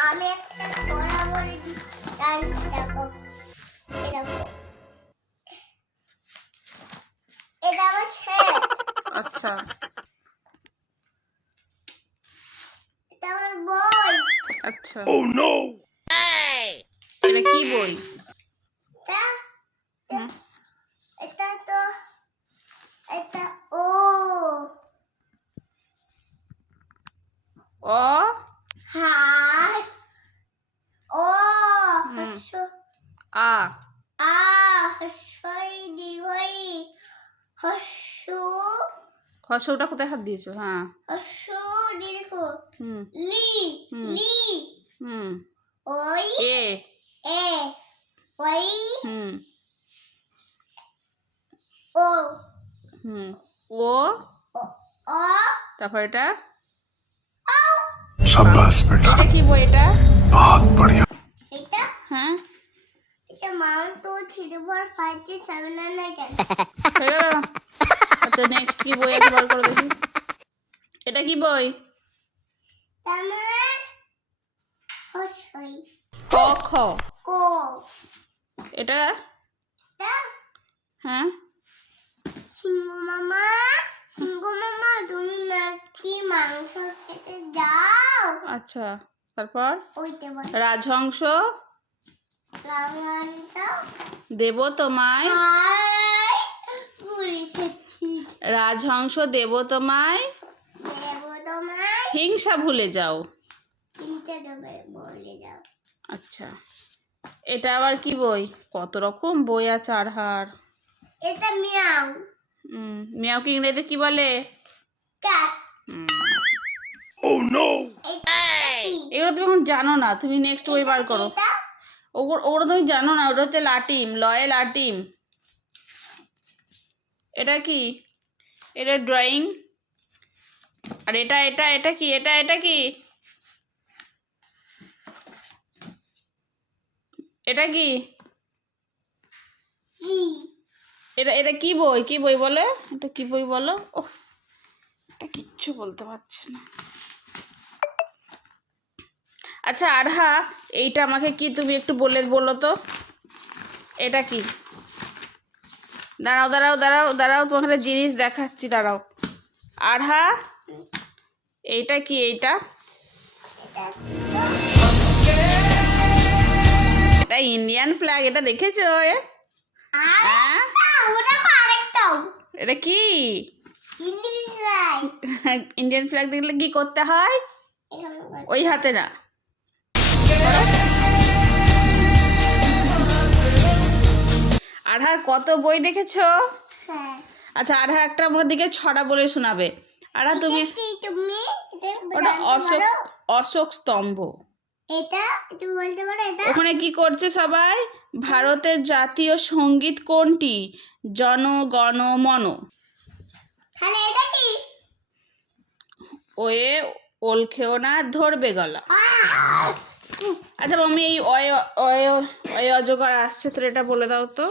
আমি শেষ আচ্ছা। এটা আমার আচ্ছা কি বই? এটা তো এটা ও অ হাই। ও হস্য আ। আ হস্যই দীর্ঘই হস্য কোথায় হাত দিয়েছ? হ্যাঁ। হস্য দীর্ঘ। হুম। লি। লি। হুম। ওই। এ। এ। ওই। হুম। ও। হুম। ও। ও। তারপর এটা? शाबाश बेटा এটা কি বই এটা बहुत बढ़िया এটা হ্যাঁ এটা Mount two three four five six seven nine nine ten হয়ে গেল আচ্ছা নেক্সট কি বই আছে বার করে দেখি এটা কি বই তামার হস্যই ক খ কো এটা তা হ্যাঁ সিংহ মামা সিংহ মামা তুমি মাংস খেতে যাও? আচ্ছা তারপর? রাজহংস? দেব তোমায়। রাজহংস দেব তোমায়। হিংসা ভুলে যাও। আচ্ছা এটা আবার কি বই? কত রকম বই আছে আর হার এটা মিয়াও। হুম মিয়াও কি ইংরেজিতে কি বলে? হুম, এগুলো তুমি এখন জানো না তুমি নেক্সট বই বার করো। ওগুলো ওগুলো তুমি জানো না ওটা হচ্ছে লাটিম লয়ে লাটিম। এটা কি? এটা ড্রয়িং। আর এটা এটা এটা কি এটা এটা কি? এটা কি? জি এটা এটা কি বই? কি বই বলে? এটা কি বই বলো? ও এটা কিচ্ছু বলতে পারছে না। আচ্ছা আরহা এইটা আমাকে কি তুমি একটু বলে বলো তো। এটা কি? দাঁড়াও দাঁড়াও দাঁড়াও দাঁড়াও তোমাকে একটা জিনিস দেখাচ্ছি দাঁড়াও। আরহা এইটা কি এইটা? এটা ইন্ডিয়ান ফ্ল্যাগ এটা দেখেছ? হ্যাঁ? এটা কি? ইন্ডিয়ান ফ্ল্যাগ দেখলে কি করতে হয়? ওই হাতে না। আরহার কত বই দেখেছ? হ্যাঁ। আচ্ছা আরহা একটা আমার দিকে ছড়া বলে শোনাবে। আরহা তুমি ওটা অশোক অশোক স্তম্ভ। এটা তুমি বলতে পারো এটা? ওখানে কি করছে সবাই? ভারতের জাতীয় সংগীত কোনটি? জন গণ মন। তাহলে এটা কি? ওয়ে ওল খেও না ধরবে গলা। আচ্ছা মাম্মি এই অয় অয় অয় অজগর আসছে তো এটা বলে দাও তো।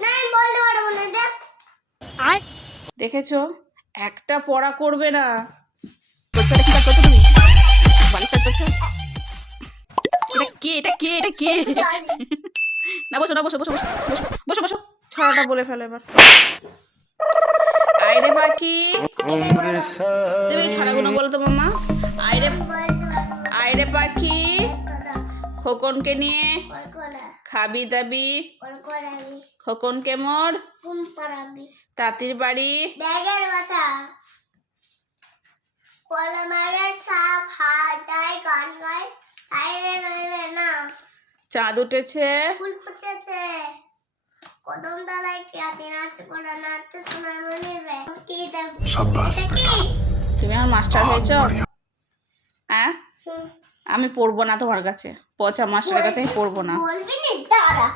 না আমি বলতে পারব না এটা দেখেছ? একটা পড়া করবে না। করছ কি করছ তুমি? বালিশ করছ? এটা কে? এটা কে? এটা কে? না বসো না বসো বসো বসো বসো বসো বসো। ছড়াটা বলে ফেলে এবার। আইরে পাখি। তুমি ছড়াগুলো বলো তো মাম্মা আইরে আইরে পাখি। খোকনকে নিয়ে খাবি দাবি। করাবি খোকনকে মোর। তাঁতির বাড়ি। কলা মারার সাপ হাত দেয় গান গায় আইরে নইলে না চাঁদ উঠেছে। ফুল ফুটেছে। কদম ডালায় কি নাচ করে নাচতে মনে কি তুমি মাস্টার হ্যাঁ? আমি পড়ব না তোমার কাছে। পচা মাস্টার কাছে আমি পড়ব না। বলবি দাঁড়া।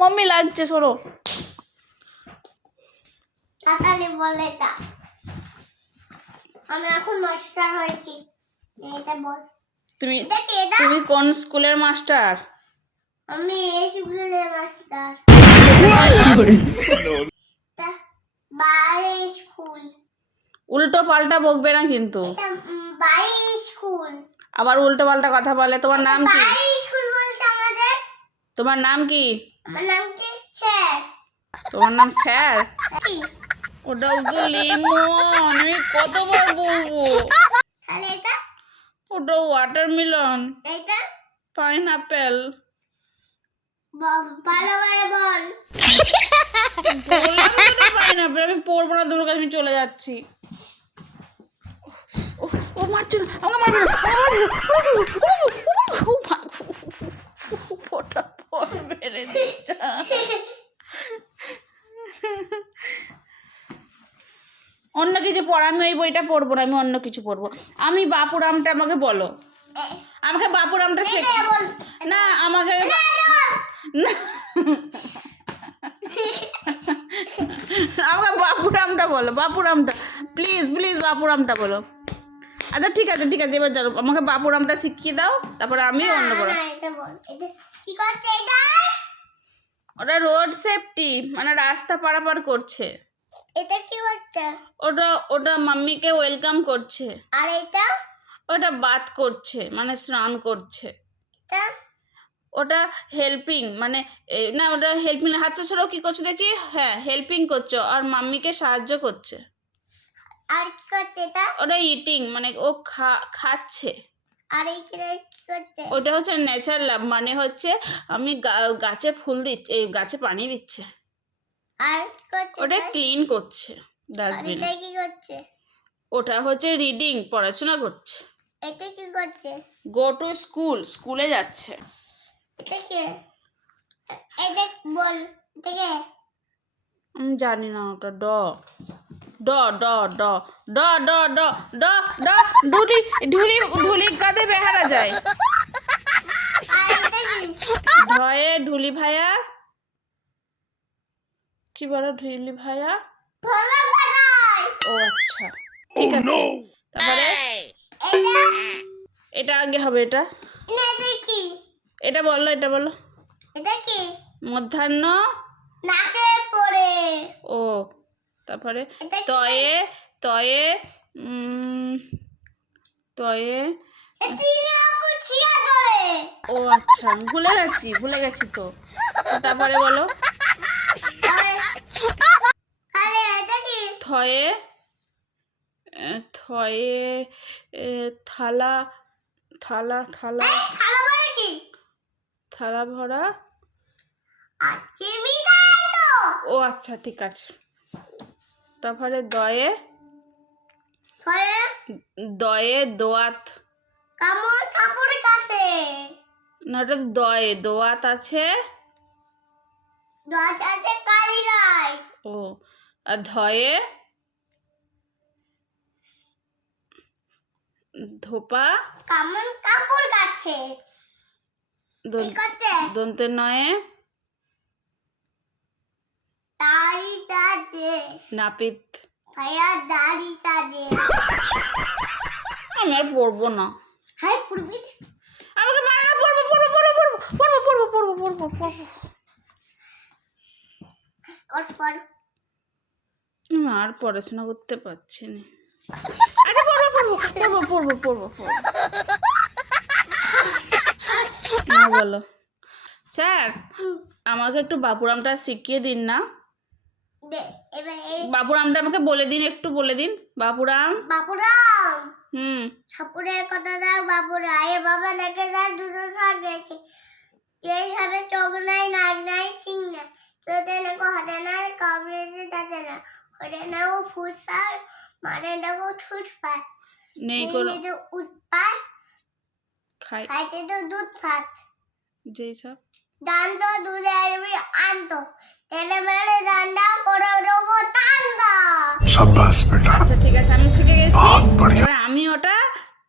মম্মি লাগছে সরো। কাকালি বলে তা আমি এখন মাস্টার হয়েছি। এটা বল। তুমি তুমি কোন স্কুলের মাস্টার আমি এই স্কুলের মাস্টার বাড়ি স্কুল। উল্টো পাল্টা বকবে না কিন্তু। বাড়ি স্কুল। আবার উল্টো পাল্টা কথা বলে। তোমার নাম কি? বাড়ি স্কুল বলছে আমাদের। তোমার নাম কি? আমার নাম কি? স্যার। তোমার নাম স্যার? ওটাও তো লেমন। আমি কতবার বলব? ওটা ওয়াটারমেলন এটা পাইনাপেল ভালো করে বল। বললাম আমি পড়ব না তোমার কাছে আমি চলে যাচ্ছি। ও মারছিল আমাকে মারবে ওটা পড়বে রে অন্য কিছু পড় আমি ওই বইটা পড়ব না আমি অন্য কিছু পড়ব। আমি বাপুরামটা আমাকে বলো। আমাকে বাপুরামটা শেখ না আমাকে না আমাকে বাপুরামটা বলো বাপুরামটা। প্লিজ প্লিজ বাপুরামটা বলো। আচ্ছা ঠিক আছে ঠিক আছে এবার চলো আমাকে বাপুরামটা শিখিয়ে দাও তারপরে আমি অন্য বলো ওটা রোড সেফটি মানে রাস্তা পারাপার করছে। এটা কি করছে? ওটা ওটা মাম্মিকে ওয়েলকাম করছে। আর এটা? ওটা বাত করছে মানে স্নান করছে। এটা? ওটা হেল্পিং মানে না ওটা হেল্পিং হাত ছাড়াও কি করছে দেখি? হ্যাঁ হেল্পিং করছে আর মাম্মিকে সাহায্য করছে। আর কি করছে এটা? ওটা ইটিং মানে ও খা খাচ্ছে। আর এই কি করছে? ওটা হচ্ছে নেচার লাভ মানে হচ্ছে আমি গাছে ফুল দিচ্ছি গাছে পানি দিচ্ছে। আর কি করছে ওটা ক্লিন করছে ডাস্টবিন এটা কি করছে? ওটা হচ্ছে রিডিং পড়াশোনা করছে। এটা কি করছে? গো টু স্কুল স্কুলে যাচ্ছে। এটা কি? এটা বল এটা কি? আমি জানি না ওটা ড। ড ড ড। ড ড ড ড ড ঢুলি ঢুলি ঢুলি কাঁধে বেহারা যায়। ঢয়ে ঢুলি ভায়া কি বলো ঢুলি বাজায় ও আচ্ছা। ঠিক আছে। তারপরে? এটা? আগে হবে এটা? এটা কি? এটা বলল এটা বলো। এটা কি? মধ্যাহ্ন? নাকে পড়ে। ও তারপরে? তয়ে তয়ে তয়ে। ও আচ্ছা ভুলে গেছি ভুলে গেছি তো। তারপরে বলো তাহলে তাহলে এটা কি থয়ে থয়ে থালা থালা থালা। থালা ভরা ও আচ্ছা ঠিক আছে। তারপরে দয়ে। দয়ে দোয়াত। কামড় ঠাকুরের কাছে। না ওটা দয়ে দোয়াত আছে। দরজাতে কালি ও আর ধয়ে ধোপা কামন কাপড় দন্তে নয়ে সাজে নাপিত ভাইয়া দাড়ি সাজে আমি আর পড়ব না হাই ফুরবি আমাকে মারা পড়ব পড়ব পড়ব পড়ব পড়ব পড়ব পড়ব পড়ব পড়ব আর পড়াশোনা করতে পারছি না। আচ্ছা পড়ব পড়ব পড়ব পড়ব পড়ব না বলো। স্যার আমাকে একটু বাপুরামটা শিখিয়ে দিন না। বাপুরামটা আমাকে বলে দিন একটু বলে দিন। বাপুরাম বাপুরাম হুম। সাপুরের কথা দাও বাপুরা এ বাবা নাকে দাও দুটো সাপ রেখে যেই চোখ নাই নাক নাই সিং নাই তোদের না হতে না কবরে তাতে না হতে না ও ফুসফার মানে না ও ছুটফার। নেই কোনো উৎপাত খাইতে দুধ ফাত যেই সব। দান্ত দুধে আসবি আনত তেলে মেরে দান্ডা আচ্ছা, ঠিক আছে আমি শিখে গেছি। আমি ওটা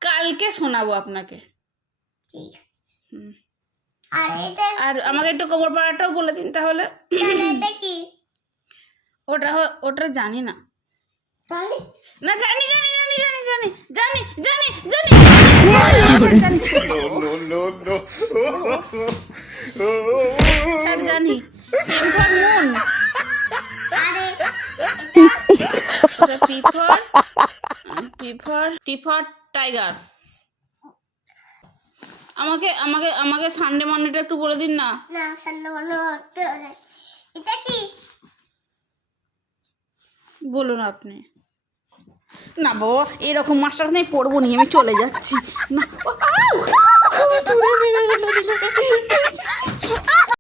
কালকে শোনাবো আপনাকে। ঠিক আছে। হুম। আর আমাকে একটু কোমর পাড়াটাও বলে দিন তাহলে। ওটা ওটা জানি না। না জানি জানি জানি জানি জানি জানি জানি জানি। স্যার জানি। এম ফর মুন আরে। টাইগার আমাকে আমাকে আমাকে সানডে মানডেটা একটু বলে দিন না? না সামনে এটা কি? বলুন আপনি। না বাবা এরকম মাস্টার নেই পড়ব নি আমি চলে যাচ্ছি। না!